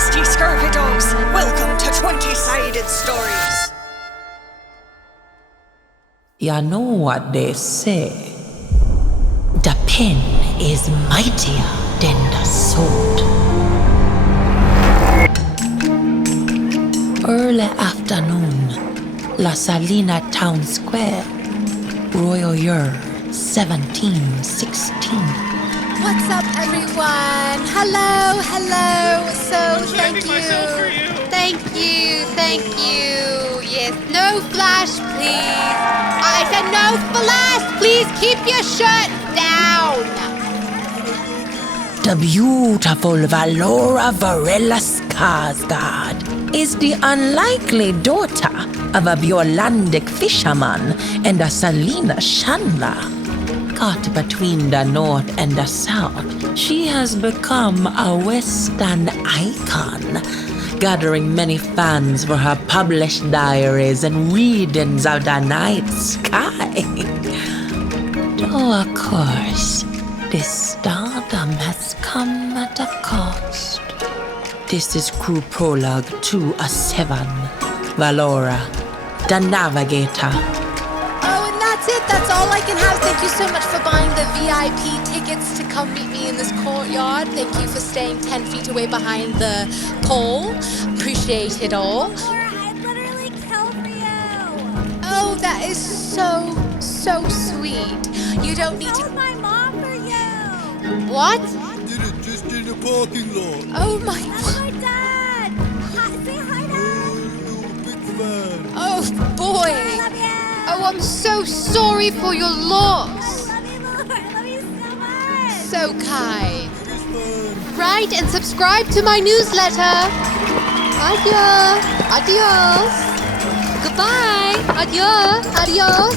nasty scurvy dogs. Welcome to 20-Sided Stories. You know what they say. The pen is mightier than the sword. Early afternoon, La Salina Town Square, Royal Year 1716. What's up, everyone? Hello. So, thank you. Yes, no flash, please. I said no flash, please. Keep your shirt down. The beautiful Valora Varela Skarsgård is the unlikely daughter of a Biolandic fisherman and a Salina Chandler. Caught between the North and the South, she has become a Western icon, gathering many fans for her published diaries and readings of the night sky. Though, of course, this stardom has come at a cost. This is crew Prologue 2-7, Valora, the Navigator. That's all I can have. Thank you so much for buying the VIP tickets to come meet me in this courtyard. Thank you for staying 10 feet away behind the pole. Appreciate it all. Laura, I'd literally kill for you. Oh, that is so sweet. You don't need to... my mom for you. What? Did it just in the parking lot. Oh my... That's my dad. Say hi, Dad. You're a big fan. Oh, boy. I love you. Oh, I'm so sorry for your loss. I love you, Laura. I love you so much. So kind. Write and subscribe to my newsletter. Adios. Goodbye. Adios.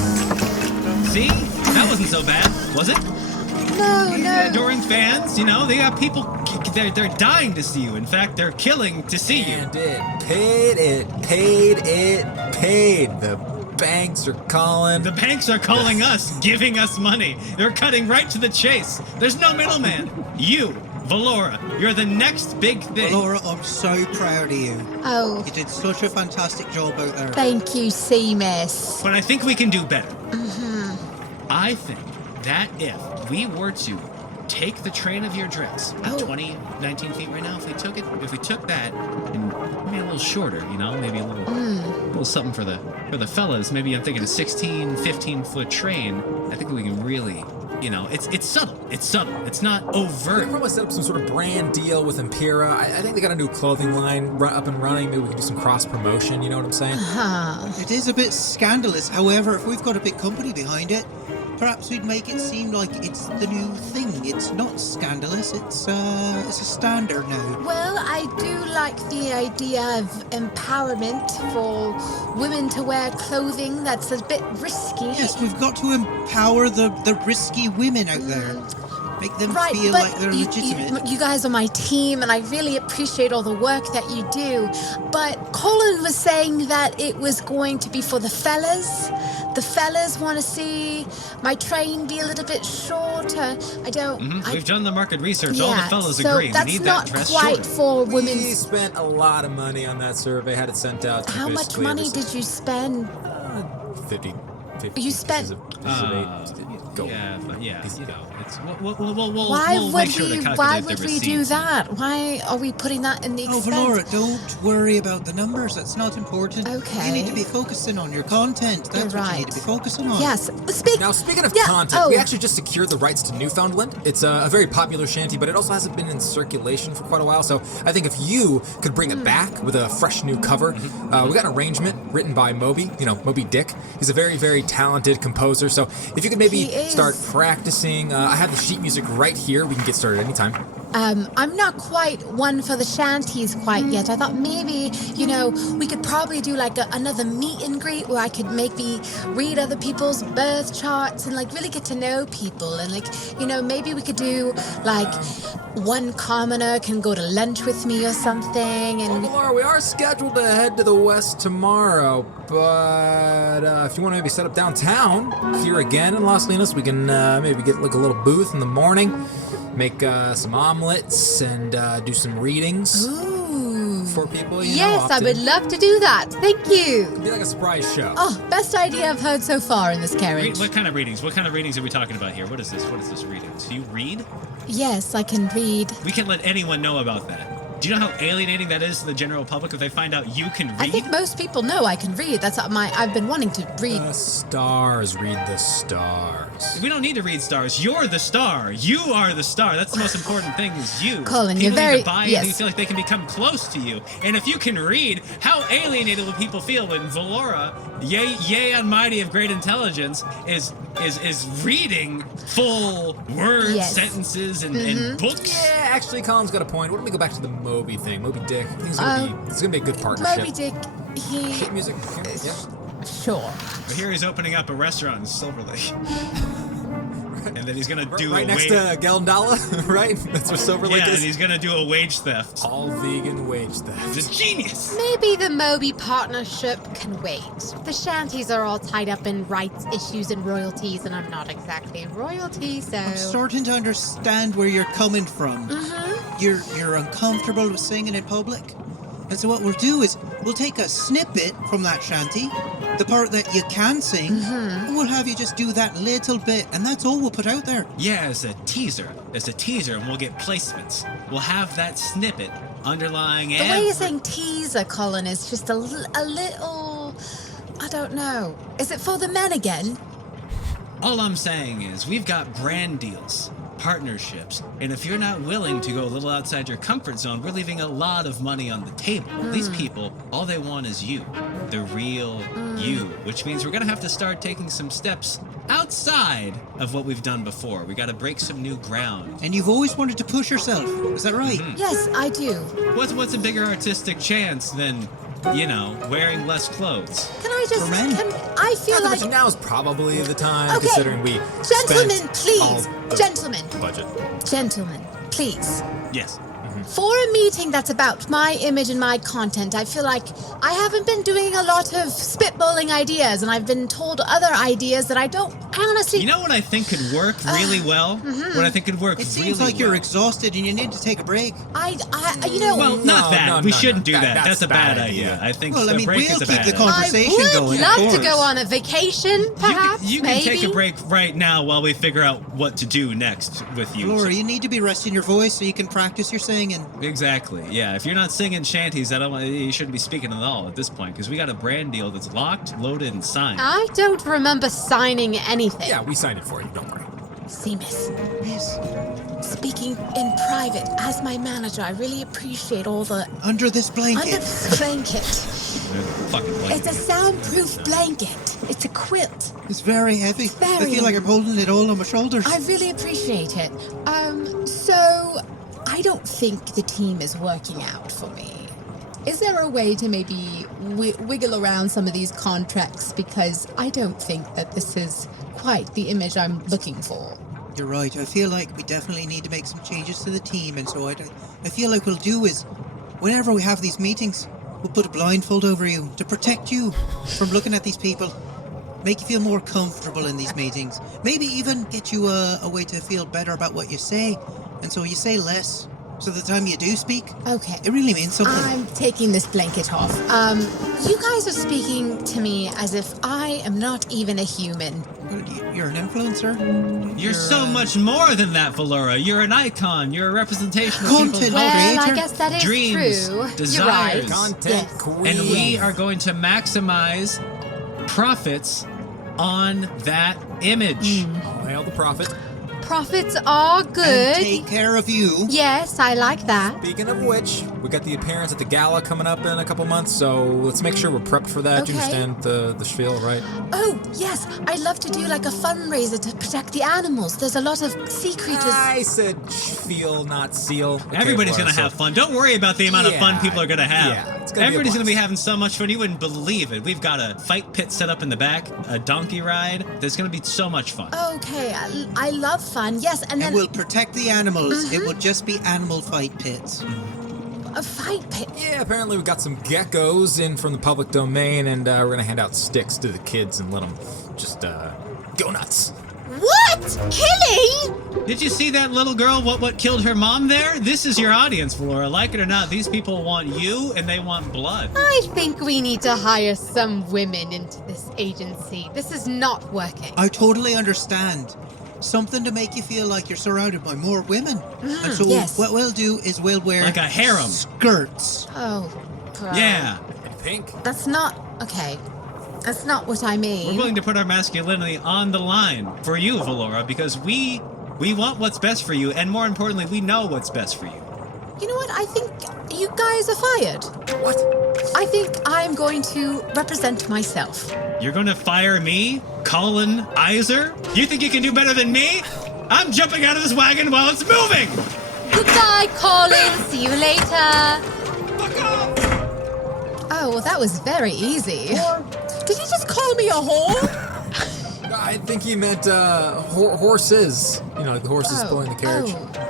See? That wasn't so bad, was it? No. Adoring fans, you know, they got people, they're dying to see you. In fact, they're killing to see you. And it paid. The banks are calling. The banks are calling us, giving us money. They're cutting right to the chase. There's no middleman. You, Valora, you're the next big thing. Valora, I'm so proud of you. Oh, You did such a fantastic job out there. thank you, Seamus. But I think we can do better. Mm-hmm. I think that if we were to take the train of your dress at 19 feet right now, if we took that and maybe a little shorter, you know, maybe a little something for the fellas, maybe I'm thinking a 16, 15-foot train, I think we can really, you know, it's subtle. It's not overt. We probably set up some sort of brand deal with Impera. I think they got a new clothing line up and running. Maybe we can do some cross promotion, you know what I'm saying? It is a bit scandalous. However, if we've got a big company behind it, perhaps we'd make it seem like it's the new thing. It's not scandalous. It's a standard now. Well, I do like the idea of empowerment for women to wear clothing that's a bit risky. Yes, we've got to empower the risky women out there. Make them feel like they're legitimate. You guys are my team, and I really appreciate all the work that you do. But Colin was saying that it was going to be for the fellas. The fellas want to see my train be a little bit shorter. I don't... We've done the market research. All the fellas agree. That's we need not that dress quite shorter. for women. We spent a lot of money on that survey. Had it sent out. How much money did you spend? 50 You spent- pieces of gold. Yeah, you know, it's we'll Why make sure to calculate the would we do receipts. that? Why are we putting that in the Oh, expense? Valora, don't worry about the numbers. That's not important. Okay. You need to be focusing on your content. That's You're what you need right. to be focusing on. Yes. Now, speaking of Yeah, content, oh. we actually just secured the rights to Newfoundland. It's a very popular shanty, but it also hasn't been in circulation for quite a while. So I think if you could bring it back with a fresh new cover, we got an arrangement written by Moby, Moby Dick. He's a very, very talented composer. So if you could maybe He is. start practicing, I have the sheet music right here. We can get started anytime. I'm not quite one for the shanties quite yet. I thought maybe, we could probably do like another meet and greet where I could maybe read other people's birth charts and like really get to know people. And like, maybe we could do like one commoner can go to lunch with me or something. And Laura, we are scheduled to head to the west tomorrow, but if you want to maybe set up downtown here again in Los Linas, we can maybe get like a little booth in the morning, make some omelets and do some readings. Ooh. for people. Yes, I would love to do that. Thank you. It'd be like a surprise show. Oh, best idea I've heard so far in this carriage. What kind of readings? What kind of readings are we talking about here? What is this? What is this reading? Do you read? Yes, I can read. We can't let anyone know about that. Do you know how alienating that is to the general public if they find out you can read? I think most people know I can read. That's I've been wanting to read. The stars, read the stars. We don't need to read stars. You're the star. You are the star. That's the most important thing is you. Colin, people you're very... need to buy yes. and feel like they can become close to you. And if you can read, how alienated will people feel when Valora, yea almighty of great intelligence, is reading full words, Yes. sentences, and books? Yeah, actually, Colin's got a point. Why don't we go back to the Moby thing? Moby Dick. I think it's gonna be a good partnership. Moby Dick, he... Shit music? Yeah. Sure. But here he's opening up a restaurant in Silver Lake. And then he's gonna do right a next to Gelndala, right? That's where Silver Lake yeah, and is. he's gonna do a wage theft. All vegan wage theft. It's a genius. Maybe the Moby partnership can wait. The shanties are all tied up in rights issues and royalties, and I'm not exactly royalty, so... I'm starting to understand where you're coming from. You're uncomfortable with singing in public. And so what we'll do is we'll take a snippet from that shanty, the part that you can sing, and we'll have you just do that little bit, and that's all we'll put out there. Yeah, as a teaser, and we'll get placements. We'll have that snippet underlying The way you're saying teaser, Colin, is just a little... I don't know. Is it for the men again? All I'm saying is we've got brand deals, partnerships, and if you're not willing to go a little outside your comfort zone, we're leaving a lot of money on the table. These people, all they want is you, the real you, which means we're gonna have to start taking some steps outside of what we've done before. We gotta break some new ground. And you've always wanted to push yourself. Is that right? Yes, I do. What's a bigger artistic chance than, wearing less clothes? Can I just... For men? I feel like... Now is probably the time, Okay. considering we Gentlemen, spent please. all the Gentlemen. budget. Gentlemen, please. Yes. For a meeting that's about my image and my content, I feel like I haven't been doing a lot of spitballing ideas, and I've been told other ideas that I honestly... You know what I think could work really well? What I think could work It really seems like you're well? exhausted and you need to take a break. Well, not that. no, We no, shouldn't do that- that. that's That's a bad bad idea. idea. I think Well, I a mean, break we'll is a keep bad the idea. conversation I would going, of love to course. go on a vacation, perhaps, You can maybe. take a break right now while we figure out what to do next with you. Laura, you need to be resting your voice so you can practice your singing. Exactly. Yeah. If you're not singing shanties, you shouldn't be speaking at all at this point because we got a brand deal that's locked, loaded, and signed. I don't remember signing anything. Yeah, we signed it for you. Don't worry. Seamus, Yes. speaking in private, as my manager, I really appreciate all the... Under this Under blanket. this blanket. Fucking blanket. It's a soundproof blanket. It's a quilt. It's very heavy. I Very. feel like I'm holding it all on my shoulders. I really appreciate it. So I don't think the team is working out for me. Is there a way to maybe wiggle around some of these contracts? Because I don't think that this is quite the image I'm looking for. You're right. I feel like we definitely need to make some changes to the team, and so I feel like we'll do is, whenever we have these meetings, we'll put a blindfold over you to protect you from looking at these people, make you feel more comfortable in these meetings, maybe even get you a way to feel better about what you say, and so you say less, so the time you do speak, Okay. it really means something. I'm taking this blanket off. You guys are speaking to me as if I am not even a human. Well, you're an influencer. You're so much more than that, Valora. You're an icon. You're a representation of Content people's Well, creator. I guess that is Dreams, true. desires. You're right. Content Yes. queen. And we are going to maximize profits on that image. All hail the prophet. Profits are good. And take care of you. Yes, I like that. Speaking of which, we got the appearance at the gala coming up in a couple months, so let's make sure we're prepped for that. Do you Okay. understand the spiel, right? Oh, yes. I'd love to do like a fundraiser to protect the animals. There's a lot of sea creatures. I said feel, not seal. Okay, Everybody's well, going to so- have fun. Don't worry about the amount of fun Yeah, people are going to have. yeah, it's gonna be a Everybody's going to be blast. having so much fun. You wouldn't believe it. We've got a fight pit set up in the back, a donkey ride. There's going to be so much fun. Okay, I love fun. Yes, and then And we'll protect the animals. It will just be animal fight pits. a fight pit. Yeah, apparently we got some geckos in from the public domain, and we're gonna hand out sticks to the kids and let them just go nuts. What? Killing? Did you see that little girl? What killed her mom there? This is your audience, Valora. Like it or not, these people want you and they want blood. I think we need to hire some women into this agency. This is not working. I totally understand. Something to make you feel like you're surrounded by more women. And so yes. what we'll do is we'll wear Like a harem. skirts. Oh, bro. Yeah. Pink. That's not okay. That's not what I mean. We're willing to put our masculinity on the line for you, Valora, because we want what's best for you, and more importantly, we know what's best for you. You know what? I think you guys are fired. What? I think I'm going to represent myself. You're gonna fire me, Colin Iser? You think you can do better than me? I'm jumping out of this wagon while it's moving! Goodbye, Colin. See you later. Fuck off! Oh, well, that was very easy. Did he just call me a whore? I think he meant horses. You know, like the horses pulling the carriage.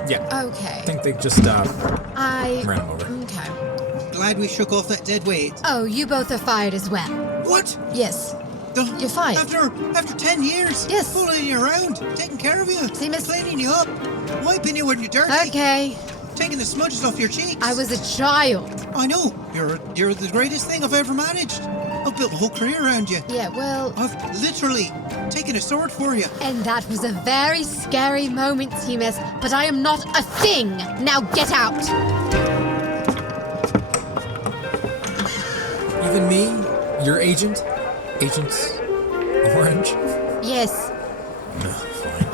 Yeah. Okay. I think they just I ran him over. Okay. Glad we shook off that dead weight. Oh, you both are fired as well. What? Yes. The- You're fired. After 10 years. Yes. Fooling you around, taking care of you, See, miss- cleaning you up, wiping you when you're dirty, Okay. taking the smudges off your cheeks. I was a child. I know. You're the greatest thing I've ever managed. I've built a whole career around you. Yeah, well, I've literally taken a sword for you. and that was a very scary moment, Seamus, but I am not a thing. Now get out. Even me, your agent, Agent Orange. Yes. No, fine.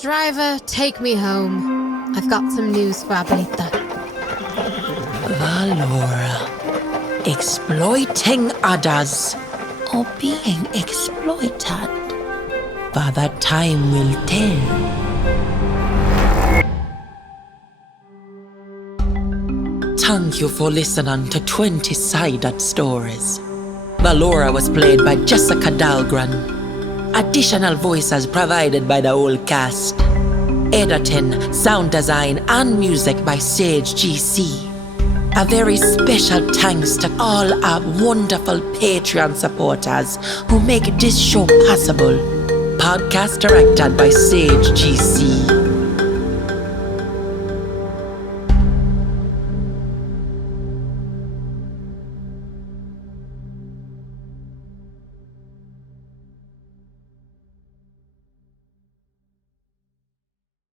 Driver, take me home. I've got some news for Abuelita. Valora. Exploiting others or being exploited. Father Time will tell. Thank you for listening to 20-Sided Stories. Valora was played by Jessica Dahlgren. Additional voices provided by the whole cast. Editing, sound design, and music by Sage GC. A very special thanks to all our wonderful Patreon supporters who make this show possible. Podcast directed by Sage GC.